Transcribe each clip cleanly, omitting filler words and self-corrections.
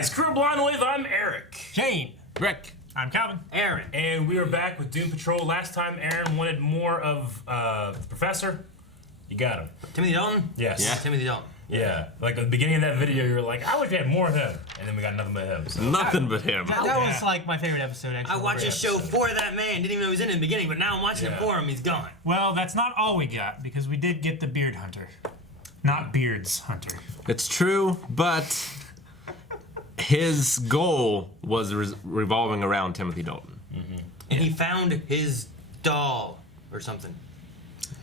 guys, Crew Blonde Wave, I'm Eric. Shane. Rick. I'm Calvin. Aaron. And we are back with Doom Patrol. Last time Aaron wanted more of the Professor. You got him. Timothy Dalton? Yes. Yeah. Timothy Dalton. Yeah. Like at the beginning of that video, you were like, I wish we had more of him. And then we got nothing but him. So. Nothing but him. That was like my favorite episode, actually. I watched a show for that man. Didn't even know he was in it the beginning, but now I'm watching it for him. He's gone. Well, that's not all we got, because we did get the Beard Hunter. Not Beard's Hunter. It's true, but his goal was revolving around Timothy Dalton. Mm-hmm. And he found his doll or something.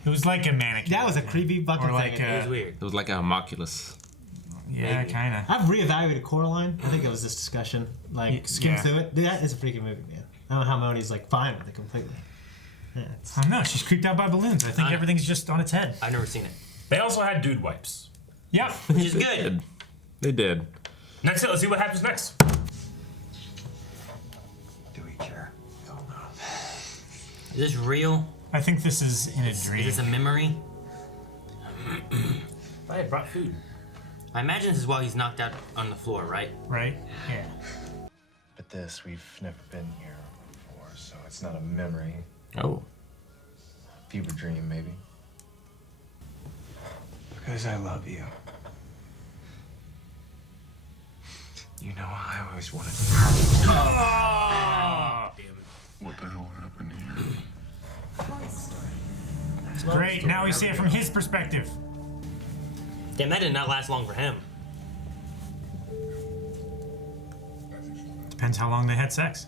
It was like a mannequin. That was a creepy fucking like thing. It was weird. It was like a homunculus. Yeah, kind of. I've reevaluated Coraline. I think it was this discussion. Like, skim through it. Dude, that is a freaking movie, man. I don't know how Moni's like fine with it completely. Yeah, I don't know. She's creeped out by balloons. I think everything's just on its head. I've never seen it. They also had dude wipes. Yep. Which is good. They did. That's it. Let's see what happens next. Do we care? Oh no. Is this real? I think this is in a dream. Is this a memory? I had brought food. I imagine this is while he's knocked out on the floor, right? Right? Yeah. But this, we've never been here before, so it's not a memory. Oh. Fever dream, maybe. Because I love you. You know, I always wanted to. Oh! Damn it. What the hell happened here? Great. Now we see it from his perspective. Damn, that did not last long for him. Depends how long they had sex.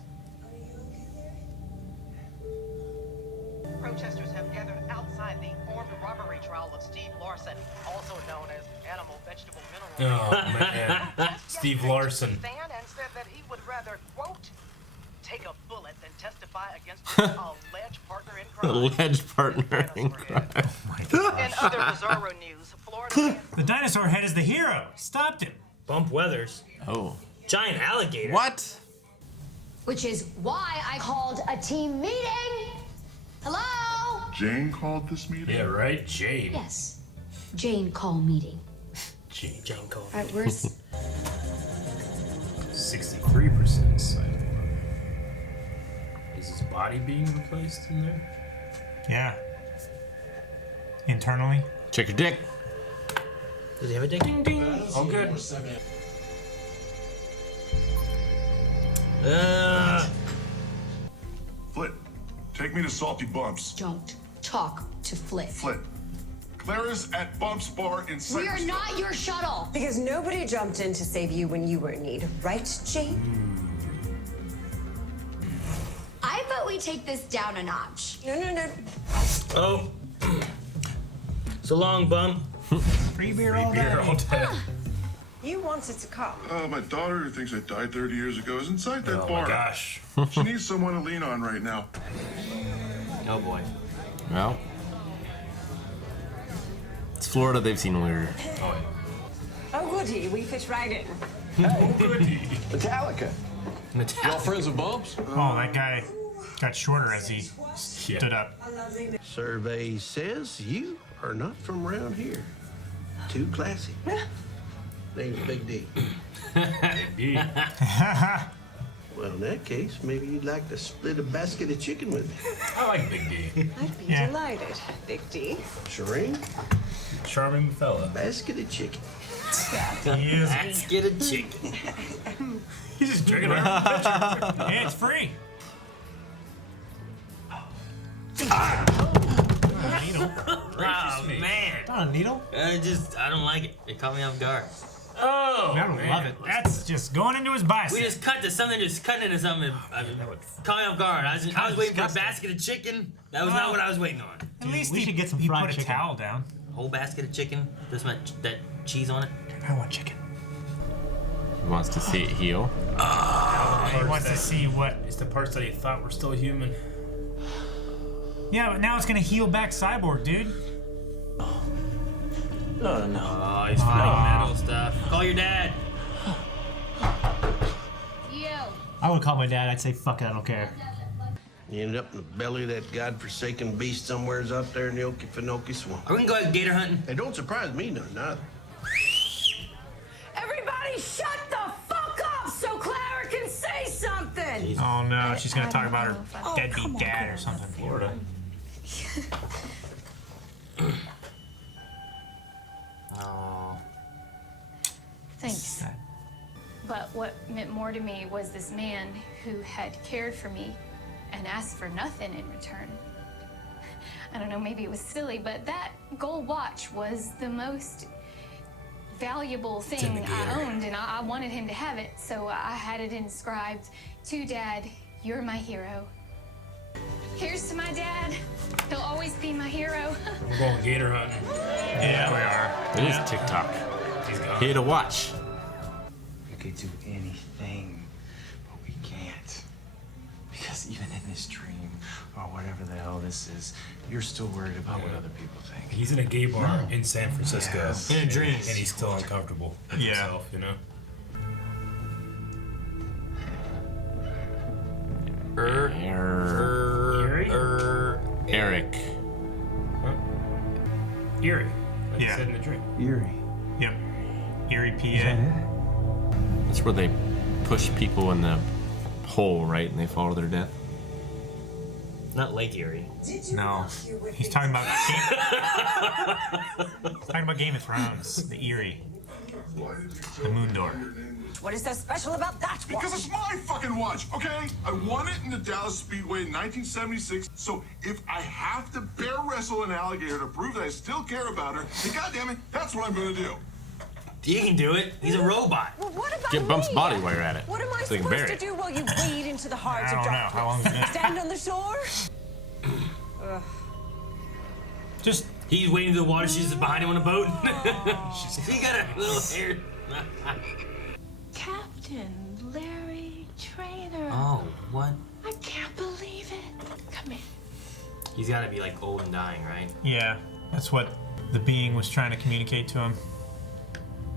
Protesters have gathered outside the armed robbery trial of Steve Larson, also known as Animal Vegetable Mineral. Oh, man. Steve Larson. And said that he would rather, quote, take a bullet than testify against his alleged partner in crime. Alleged partner in crime. In other bizarro news, Florida... The dinosaur head is the hero. Stopped him. Bump Weathers. Oh. Giant alligator. What? Which is why I called a team meeting. Hello? Jane called this meeting? Yeah, right? Jane. Yes. Jane call meeting. Jane called. All right, where's... 63% Cyborg. Is his body being replaced in there? Yeah. Internally. Check your dick. Does he have a dick? Ding, ding. Oh, good. Flit, take me to Salty Bumps. Don't talk to Flip. Flit, Clara's at Bumps Bar in We are Cypress. not your shuttle. Because nobody jumped in to save you when you were in need, right, Jane? I bet we take this down a notch. No. Oh. So long, Bump. Free beer all day. All day. You wanted to come. My daughter, who thinks I died 30 years ago, is inside that Oh, bar. my gosh. She needs someone to lean on right now. Oh, boy. Well. It's Florida, they've seen weirder. Oh, Oh, goody, we fit right in. yeah. Goody. Metallica. Y'all friends with Bumps? Oh, that guy got shorter as he stood up. Survey says you are not from around here. Too classy. Name's Big D. Well, in that case, maybe you'd like to split a basket of chicken with me. I like Big D. I'd be delighted, Big D. Shireen, Charming fella. basket of chicken. He is. Let's get a chicken. He's just drinking out of the pitcher. Hey, it's free. Needle. Oh, man. Not a needle? I don't like it. It caught me off guard. Oh, I don't love it. That's just going into his bicep. We just cut to something, just cutting into something. Caught me off guard. I was waiting for a basket of chicken. That was not what I was waiting on. At least we should get some he fried put a chicken. towel down. Whole basket of chicken. There's that cheese on it. I want chicken. He wants to see it heal. He wants to see what. It's the parts that he thought were still human. Yeah, but now it's gonna heal back Cyborg, dude. Oh, he's fighting metal stuff. Call your dad. You. I would call my dad. I'd say, fuck it, I don't care. You ended up in the belly of that godforsaken beast somewheres out there in the Okefenokee swamp. Are we gonna go gator hunting? It don't surprise me none, neither. Everybody shut the fuck up! again. Oh no, she's gonna I talk don't about know her if I- deadbeat dad or something. Florida. Oh. Thanks. But what meant more to me was this man who had cared for me and asked for nothing in return. I don't know, maybe it was silly, but that gold watch was the most valuable thing I owned, and I wanted him to have it, so I had it inscribed, "To Dad, you're my hero." Here's to my dad. He'll always be my hero. We're going gator hunting. Yeah, we are. It is TikTok. He's gone. Here to watch. We could do anything, but we can't. Because even in this dream, or whatever the hell this is, you're still worried about what other people think. He's in a gay bar in San Francisco. Yes. In a dream. And he's still uncomfortable with Yeah. himself, you know? Eric. Huh? Erie. Like Yeah. you said in the dream. Eerie. Yep. Erie, PA. Is that it? That's where they push people in the hole, right? And they fall to their death. Not Lake Erie. No, he's talking about Game of Thrones, the Erie, the Moon Door. What is so special about that watch? Because it's my fucking watch, okay? I won it in the Dallas Speedway in 1976, so if I have to bear wrestle an alligator to prove that I still care about her, then goddammit, that's what I'm gonna do. He can do it. He's a robot. Well, what about Get Bump's me? body while you're at it. What am I So you can supposed bury to it. do while you wade into the hearts I of don't know. darkness? How long is it? Stand on the shore? Just He's waiting to the water. She's behind him on a boat. He got a little hair. Captain Larry Trainer. Oh, what? I can't believe it. Come in. He's got to be like old and dying, right? yeah, that's what the being was trying to communicate to him.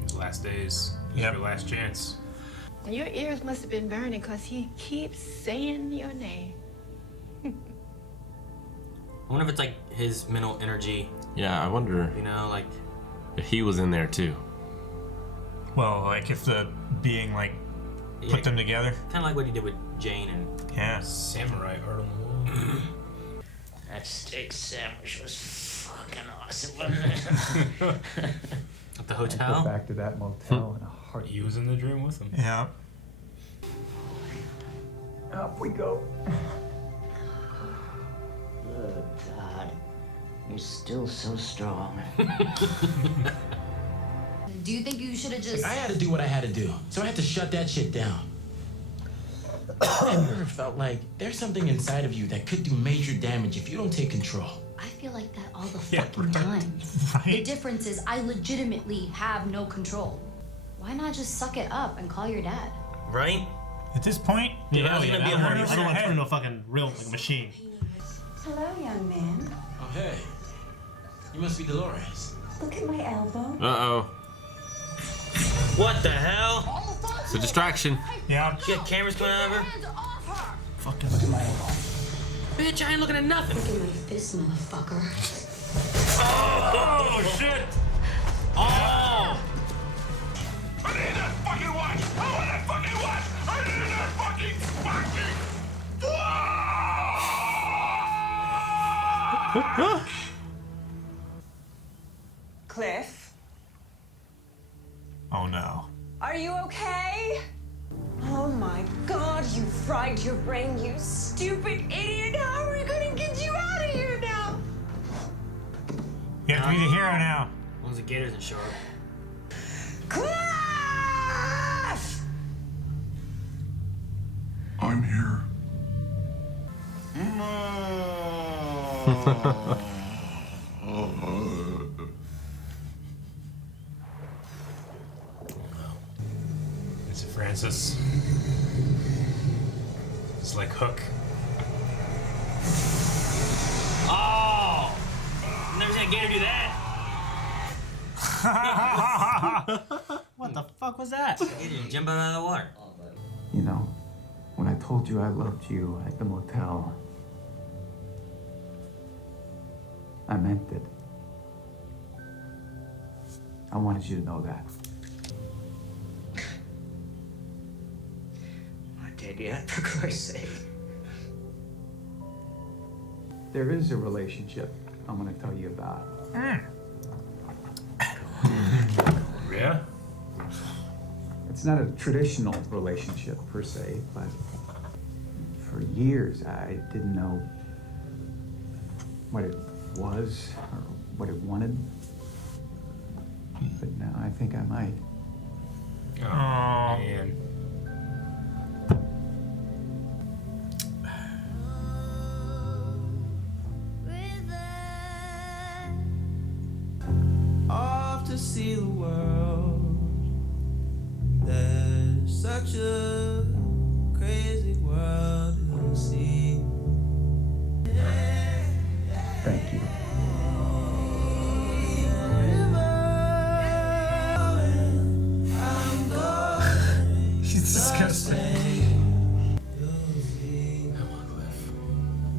His last days. Yep. Your last chance. Your ears must have been burning because he keeps saying your name. I wonder if it's like his mental energy, Yeah, I wonder you know, like if he was in there too. Well, like if the being like put them together. kind of like what he did with Jane and Yeah. Samurai art on the wall. That steak sandwich was fucking awesome, wasn't it? at the Go hotel. back to that motel in a heartbeat. He was in the dream with him. Yeah. Up we go. Good God. You're still so strong. Do you think you should have just... I had to do what I had to do, so I had to shut that shit down. Have you ever felt like there's something inside of you that could do major damage if you don't take control? I feel like that all the Yeah, fucking time. The Right? difference is I legitimately have no control. Why not just suck it up and call your dad? Right? At this point, Yeah, I was gonna be a I hard don't over want your to turn head. into a fucking real like, machine. Hello, young man. Oh, hey. You must be Dolores. Look at my elbow. Uh-oh. What the hell? It's a distraction. Yeah. She got cameras coming out of her. Hands off her! Fucking look at my elbow. Bitch, I ain't looking at nothing. Look at my fist, motherfucker. Oh, shit! Oh! I need that fucking watch! I want that fucking watch! I need that fucking Cliff, Oh no. are you okay? Oh my God, you fried your brain, you stupid idiot! How are we gonna get you out of here now? You have to be the hero now. As long as the gator isn't sharp. Cliff! I'm here. Is it Francis? It's like Hook. Oh! Never seen a gator do that. What the fuck was that? Gator just jump out of the water. You know, when I told you I loved you at the motel, I meant it. I wanted you to know that. I dead yet, for Christ's sake. There is a relationship I'm going to tell you about. Yeah? It's not a traditional relationship per se, but for years I didn't know what it was or what it wanted. But now I think I might. Oh, man. Off to see the world. There's such a crazy world to see. Thank you. She's disgusting.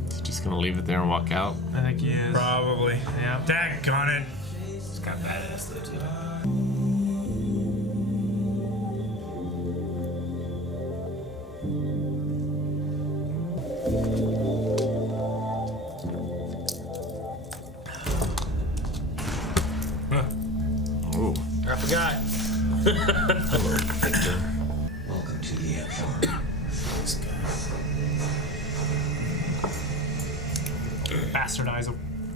He's just gonna leave it there and walk out. I think he is. Probably. Yeah. Daggone it. It's kind of badass though too. Oh. I forgot. Hello, Victor. Welcome to the ant farm. Bastardize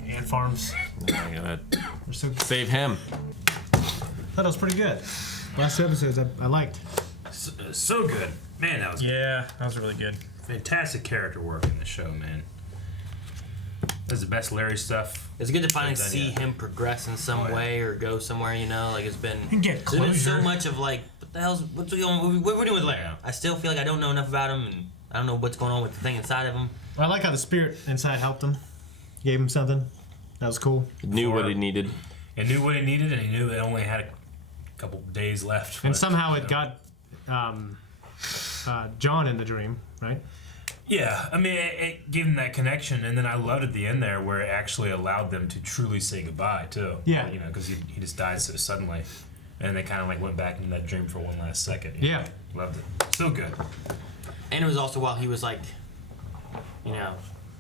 ant farms. I gotta They're so save him. thought it was pretty good. Last two episodes I liked. So good. Man, that was that was really good. fantastic character work in the show, man. That's the best Larry stuff. It's good to finally done see yet. him progress in some way or go somewhere, you know? Like, it's been... And get There's been so closure. much of, like, what the hell's... What's going on? What we're doing with Larry? I still feel like I don't know enough about him, and I don't know what's going on with the thing inside of him. I like how the spirit inside helped him. Gave him something. That was cool. Knew what he needed. It knew what it needed, and he knew it only had a couple days left. And somehow it got John in the dream, right? Yeah, I mean, it gave them that connection, and then I loved at the end there where it actually allowed them to truly say goodbye too. Yeah. You know, because he just died so suddenly, and they kind of like went back into that dream for one last second. you Yeah. know? Loved it. So good. And it was also while he was, like, you know,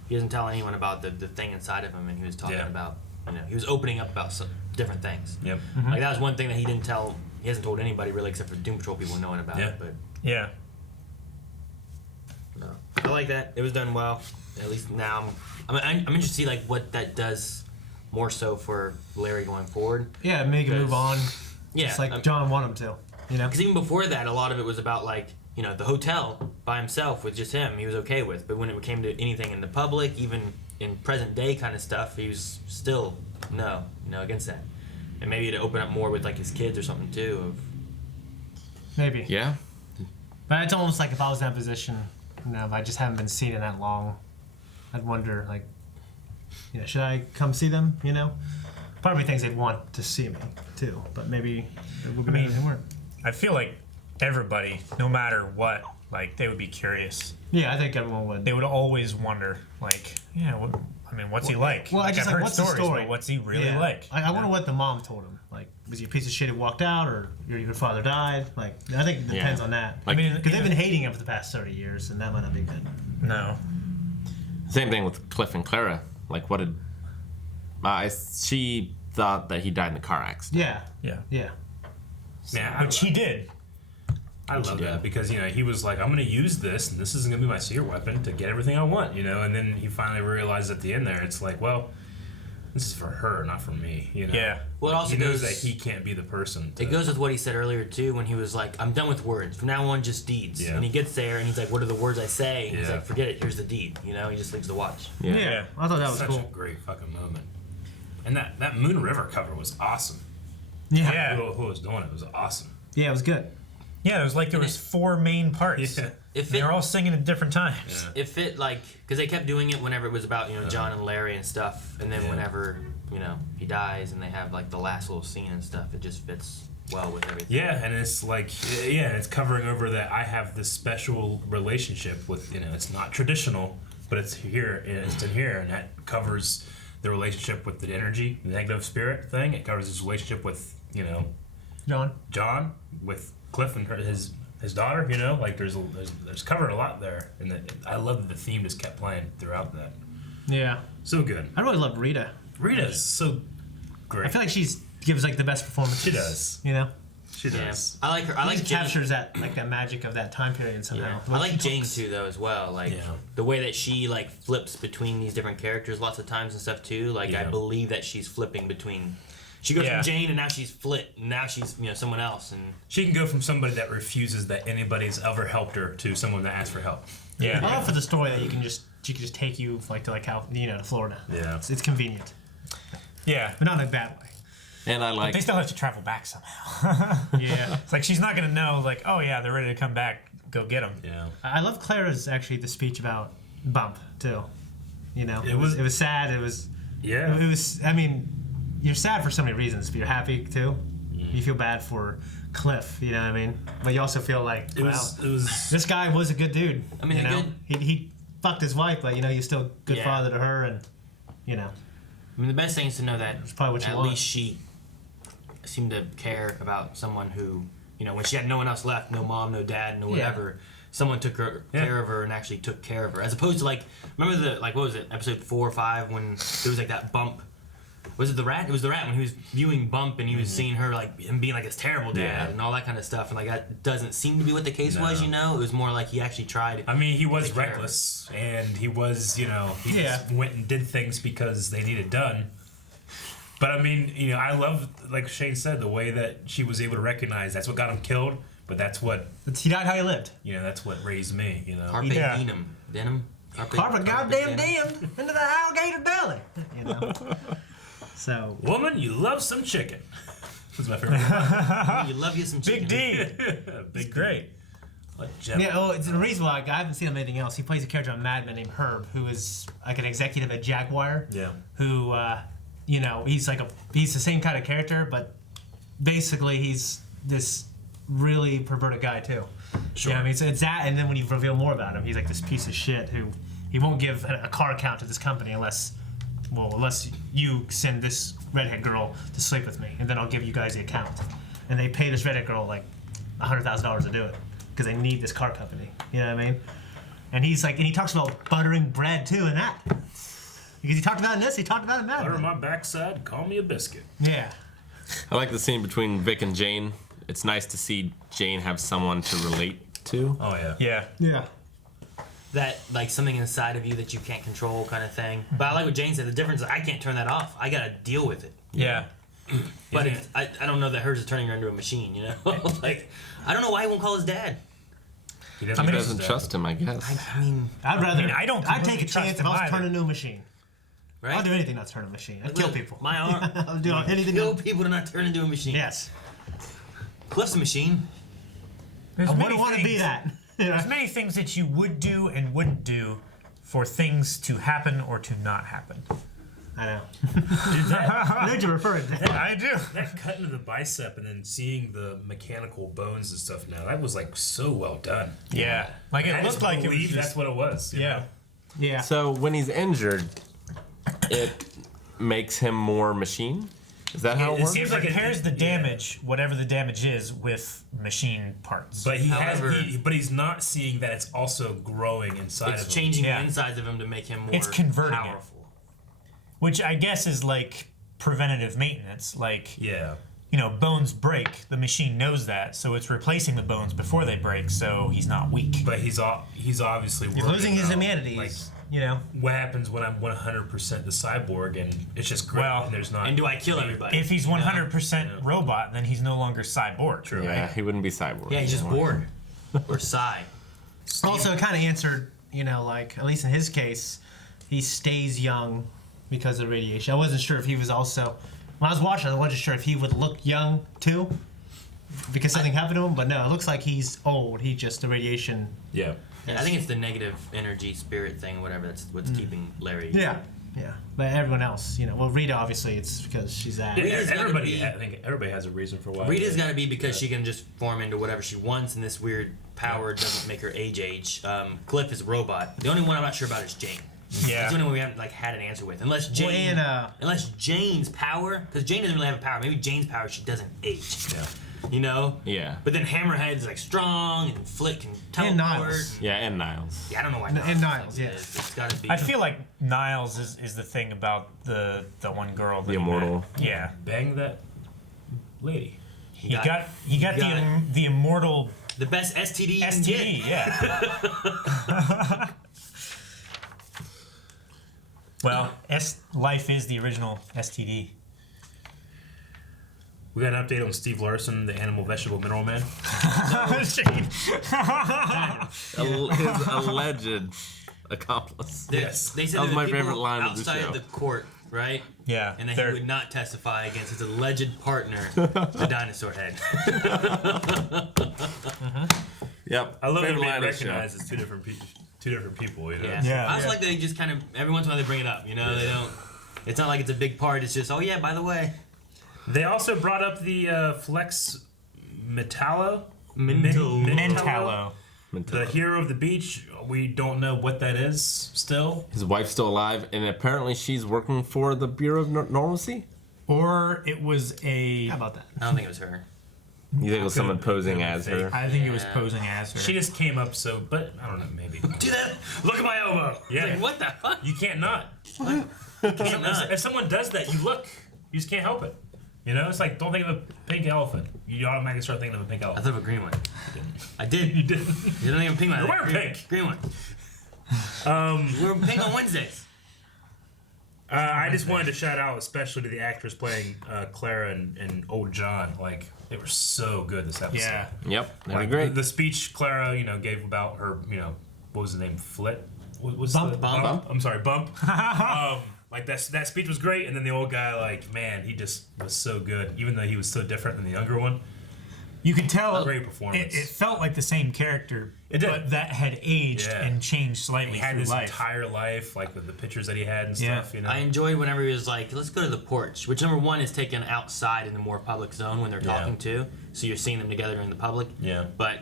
he doesn't tell anyone about the thing inside of him, and he was talking about, you know, he was opening up about some different things. Yep. Like, that was one thing that he didn't tell, he hasn't told anybody really except for Doom Patrol people knowing about it, but... Yeah. No. I like that. It was done well. At least now I'm interested to see like what that does more so for Larry going forward. Yeah, make him move on. Yeah, Just like John wanted him to. You know? Because even before that, a lot of it was about like, you know, the hotel by himself with just him, he was okay with. But when it came to anything in the public, even in present day kind of stuff, he was still against that. And maybe to open up more with like his kids or something too. Of Maybe. Yeah. But it's almost like if I was in that position, you know, if I just haven't been seen in that long, I'd wonder, like, you know, should I come see them, you know? Probably things they'd want to see me, too. But maybe it would be they weren't. I feel like everybody, no matter what, like, they would be curious. Yeah, I think everyone would. They would always wonder, like, yeah, what's he like? Well, I just I've like, heard what's stories, the story? but what's he really Yeah. like? I wonder what the mom told him. Like, was he a piece of shit who walked out, or your father died? Like, I think it depends on that. Like- I mean, because they've been hating him for the past 30 years, and that might not be good. No. Same thing with Cliff and Clara. Like, what did... she thought that he died in a car accident. Yeah. Yeah. Yeah. Yeah, Which he did. I love that because, you know, he was like, I'm going to use this, and this isn't going to be my secret weapon to get everything I want, you know? And then he finally realized at the end there, it's like, well, this is for her, not for me, you know? Yeah. Well, it also he knows goes- that he can't be the person. To, It goes with what he said earlier too, when he was like, "I'm done with words. From now on, just deeds." Yeah. And he gets there, and he's like, "What are the words I say?" And he's Yeah. like, "Forget it. Here's the deed." You know, he just leaves the watch. Yeah. I thought that was Such cool. a great fucking moment. And that Moon River cover was awesome. Yeah. Who was doing it was awesome. Yeah, it was good. Yeah, it was like there was 4 main parts. Yeah. They were all singing at different times. It fit like because they kept doing it whenever it was about John and Larry and stuff, and then whenever he dies and they have like the last little scene and stuff, it just fits well with everything. Yeah, and it's like, it's covering over that I have this special relationship with, it's not traditional, but it's here, it's in here, and that covers the relationship with the energy, the negative spirit thing. It covers his relationship with, John, with Cliff and his his daughter. You know, like there's covered a lot there, and I love that the theme just kept playing throughout that. Yeah. So good. I really love Rita. Rita's so great. I feel like she's gives like the best performance. She does. You know. She does. I like her. I like She Jane. captures that magic of that time period somehow. I like Jane too, though, as well. Like the way that she like flips between these different characters lots of times and stuff too. Like I believe that she's flipping between. She goes from Jane and now she's Flit and now she's someone else and she can go from somebody that refuses that anybody's ever helped her to someone that asks for help. I love for the story that she can just take you like to to Florida. Yeah. It's convenient. Yeah. But not in a bad way. And I like. But they still have to travel back somehow. Yeah. It's like she's not gonna know. Like, oh yeah, they're ready to come back. Go get them. Yeah. I love Clara's the speech about Bump too. You know, It it was- was sad. It was. Yeah. It was. I mean, you're sad for so many reasons, but you're happy too. You feel bad for Cliff. You know what I mean? But you also feel like It was this guy was a good dude. I mean, you a know? good- He fucked his wife, but he's still a good Yeah. father to her, and you know. I mean, the best thing is to know that probably what you at want. least she seemed to care about someone who, when she had no one else left, no mom, no dad, no whatever, someone took care of her and actually took care of her. As opposed to remember what was it, episode 4 or 5 when there was like that Bump. Was it the rat? It was the rat when he was viewing Bump and he was seeing her him being like this terrible dad and all that kind of stuff. And that doesn't seem to be what the case was, It was more like he actually tried. I mean, he was reckless, and he was, he just went and did things because they needed done. But I mean, I love, like Shane said, the way that she was able to recognize that's what got him killed, but that's what he died how he lived. That's what raised me. Carpe denim. Carpe goddamn diem into the alligator belly. So. Woman, you love some chicken. That's my favorite. You love you some chicken. Big D. Big great. Yeah, it's the reason why I haven't seen him anything else. He plays a character on Mad Men named Herb, who is like an executive at Jaguar. Yeah. Who, he's he's the same kind of character, but basically he's this really perverted guy too. Sure. I mean, so it's that, and then when you reveal more about him, he's like this piece of shit who he won't give a car account to this company unless you send this redhead girl to sleep with me, and then I'll give you guys the account. And they pay this redhead girl like $100,000 to do it because they need this car company. You know what I mean? And he's and he talks about buttering bread too, and that because he talked about it in this, he talked about it in Mad Men. Butter my backside, call me a biscuit. Yeah. I like the scene between Vic and Jane. It's nice to see Jane have someone to relate to. Oh yeah. Yeah. Yeah. That something inside of you that you can't control kind of thing. But I like what Jane said. The difference is I can't turn that off. I gotta deal with it. Yeah. But I don't know that hers is turning her into a machine. I don't know why he won't call his dad. He doesn't trust him, I guess. I mean, I'd rather. I'd take a completely trust chance if him I was either. turned into a machine. Right? I'll do anything not to turn into a machine. I'd kill people. My arm. I'll do anything. Kill people to not turn into a machine. Yes. Cliff's a machine. There's I many wouldn't want to be things- that. There's many things that you would do and wouldn't do for things to happen or to not happen. I know. I know what you're referring to. I do. That cut into the bicep and then seeing the mechanical bones and stuff now, that was so well done. Yeah. Like it I looked just like it was believe just, that's what it was. you know? Yeah. So when he's injured, it makes him more machine? Is that how it works? It repairs the damage, whatever the damage is, with machine parts. But However- but he's not seeing that it's also growing inside It's of him. changing the insides of him to make him more It's converting it. powerful. Which I guess is like preventative maintenance. Yeah. Bones break. The machine knows that, so it's replacing the bones before they break, so he's not weak. But he's obviously He's worried losing his about, humanity. what happens when I'm 100% the cyborg and it's just great Well, and there's not. And do I kill everybody? If he's 100% robot, then he's no longer cyborg. True. Yeah, he wouldn't be cyborg. Yeah, he's just bored. Or Psy. Also, it kind of answered, at least in his case, he stays young because of radiation. I wasn't sure if he was also. When I was watching, I wasn't sure if he would look young too, because something happened to him. But no, it looks like he's old. He just the radiation. Yeah. Yeah, I think it's the negative energy spirit thing, whatever. That's what's keeping Larry. Yeah. But everyone else, well, Rita obviously it's because she's that. Rita's gotta be- I think everybody has a reason for why. Rita's got to be because she can just form into whatever she wants, and this weird power doesn't make her age. Cliff is a robot. The only one I'm not sure about is Jane. Yeah. That's the only one we haven't had an answer with. Unless Jane, unless Jane's power, because Jane doesn't really have a power. Maybe Jane's power, she doesn't age. Yeah. you know? Yeah. But then Hammerhead's like strong and Flick can teleport. Niles. Yeah, and Niles. Yeah, I don't know why. And Niles, like yeah. It's gotta be. I feel like Niles is the thing about the one girl. The immortal. Yeah. Bang that lady. He got the immortal. The best STD you can STD, get. yeah. Well, life is the original STD. We got an update on Steve Larson, the animal, vegetable, mineral man. His alleged accomplice. Yes. They said that was the my people favorite line of the outside show. of the court, right? Yeah. And that he would not testify against his alleged partner, the dinosaur head. Yep. I love that Favorite they line of the show. recognize it's two different people. You know? Yeah. I just like that they just kind of every once in a while they bring it up. You know, they don't. It's not like it's a big part. It's just, oh yeah, by the way. They also brought up the Flex Metallo. Mentallo. The hero of the beach. We don't know what that is still. His wife's still alive, and apparently she's working for the Bureau of Normalcy? Or it was a. How about that? I don't think it was her. You think it was someone posing as her? I think it was posing as her. She just came up but I don't know, maybe. Do that. Look at my elbow. Yeah. Like, what the fuck? You can't not. You can't not. If someone does that, you look. You just can't help it. You know, it's like, don't think of a pink elephant. You automatically start thinking of a pink I elephant. thought of a green one. I did. You didn't. You don't think of a pink one. You're wearing pink. Green one. We're pink on Wednesdays. I just wanted to shout out especially to the actress playing Clara and old John. Like, they were so good this episode. Yeah. Yep. They were Like, great. The speech Clara, gave about her, what was the name? Flit? What's Bump. the Bump. I'm sorry, Bump. Like that speech was great, and then the old guy, like, man, he just was so good, even though he was so different than the younger one. You could tell Great performance. It felt like the same character, It did. but that had aged Yeah. and changed slightly He had through his life. entire life, like with the pictures that he had and Yeah. stuff. I enjoyed whenever he was like, let's go to the porch, which number one is taken outside in the more public zone when they're Yeah. talking to, so you're seeing them together in the public. Yeah. But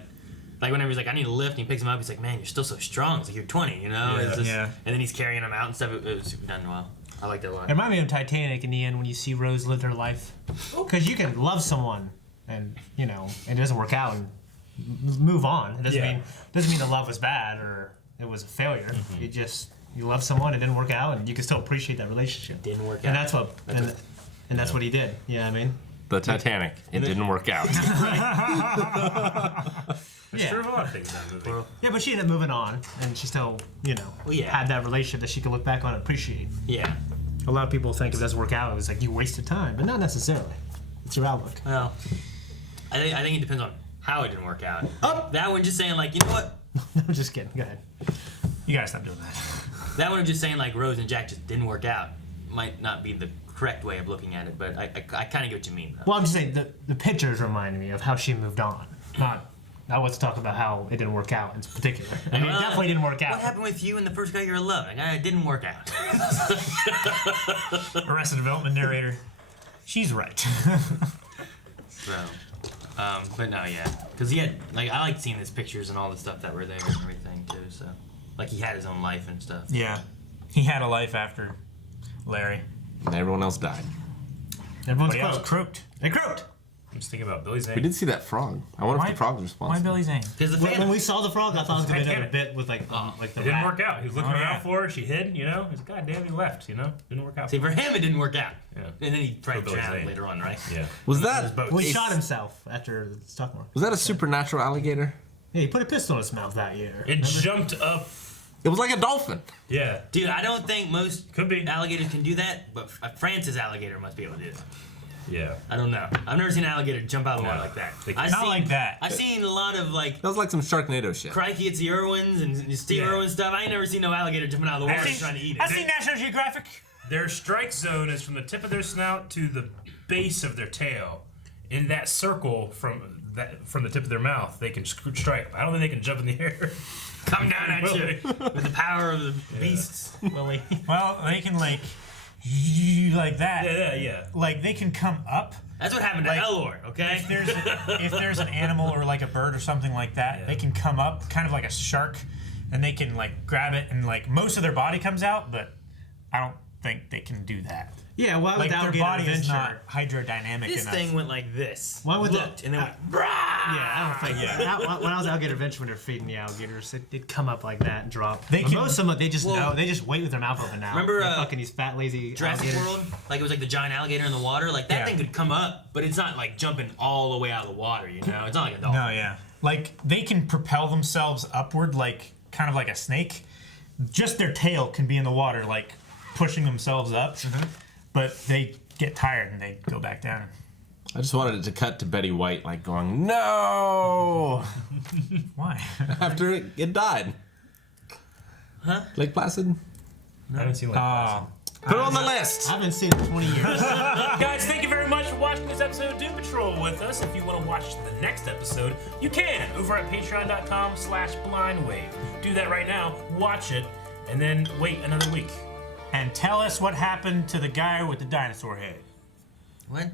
like whenever he's like, I need a lift, and he picks him up, he's like, man, you're still so strong. It's like you're 20, you know? Yeah. It's just, Yeah. And then he's carrying him out and stuff. It was done well. I liked it a lot. It reminded me of Titanic in the end when you see Rose live her life. Because you can love someone and, it doesn't work out and move on. It doesn't mean the love was bad or it was a failure. Mm-hmm. You love someone, it didn't work out, and you can still appreciate that relationship. Didn't work And out. that's what he did. You know what I mean? The Titanic. It didn't work out. It's true of a lot of things in that movie. Yeah, but she ended up moving on, and she still, had that relationship that she could look back on and appreciate. Yeah. A lot of people think if it doesn't work out, it was like you wasted time, but not necessarily. It's your outlook. Well, I think it depends on how it didn't work out. That one just saying like, you know what? I'm just kidding. Go ahead. You gotta stop doing that. That one of just saying like Rose and Jack just didn't work out might not be the correct way of looking at it, but I kind of get what you mean. Though. Well, I'm just saying the pictures remind me of how she moved on. Not let's talk about how it didn't work out in particular. I mean, it definitely didn't work out. What happened with you and the first guy you're in love? Like, it didn't work out. Arrested Development narrator. She's right. So, but no, yeah, because he had like I liked seeing his pictures and all the stuff that were there and everything too. So, like he had his own life and stuff. Yeah. He had a life after Larry. And everyone else died. Everyone's Everybody else croaked. They croaked. I'm just thinking about Billy Zane. We did see that frog. I wonder if the frog was responsible. Why Billy Zane? Because the When we saw the frog, I thought it was going to be another Titanic. bit with like the It didn't rat. work out. He was looking Oh, around yeah. for her. She hid, He's God damn, he left, Didn't work out. See, for him it didn't work out. Yeah. And then he tried to Billy drown Zane. later on, right? Yeah. Was that Well, he shot himself after the stock market. Was that a supernatural alligator? Yeah, he put a pistol in his mouth that year. It jumped up. It was like a dolphin. Yeah. Dude, I don't think most Could be. alligators can do that, but France's alligator must be able to do that. Yeah. I don't know. I've never seen an alligator jump out of the water like that. Not like that. I've seen a lot of like That was like some Sharknado shit. Crikey, it's the Irwins and Steve Irwin stuff. I ain't never seen no alligator jumping out of the water trying to eat it. I seen National Geographic. Their strike zone is from the tip of their snout to the base of their tail. In that circle from the tip of their mouth, they can strike. I don't think they can jump in the air. Come down at you with the power of the beasts, Willie. Well, they can like that. Yeah. Like they can come up. That's what happened to Like, Elor, okay? If there's an animal or like a bird or something like that, they can come up kind of like a shark, and they can like grab it and like most of their body comes out, but I don't think they can do that. Yeah, why would like the their alligator body is venture? not hydrodynamic This enough. thing went like this. Why would looked, and then went, Yeah, I don't think. When I was alligator venture, when they're feeding the alligators, it'd come up like that and drop. They But can- most of them, they just Well, know. They just wait with their mouth open now. remember, They're fucking these fat, lazy Jurassic alligators. World, like it was like the giant alligator in the water. Like that Yeah. thing could come up, but it's not like jumping all the way out of the water. You know, it's not like a dolphin. No, yeah. Like they can propel themselves upward, like kind of like a snake. Just their tail can be in the water, like pushing themselves up. But they get tired and they go back down. I just wanted it to cut to Betty White, like going, no! Why? After it died. Huh? Lake Placid? I haven't seen Lake Placid. Put it on the list! I haven't seen it in 20 years. Guys, thank you very much for watching this episode of Doom Patrol with us. If you want to watch the next episode, you can over at patreon.com/blindwave. Do that right now, watch it, and then wait another week. And tell us what happened to the guy with the dinosaur head. What?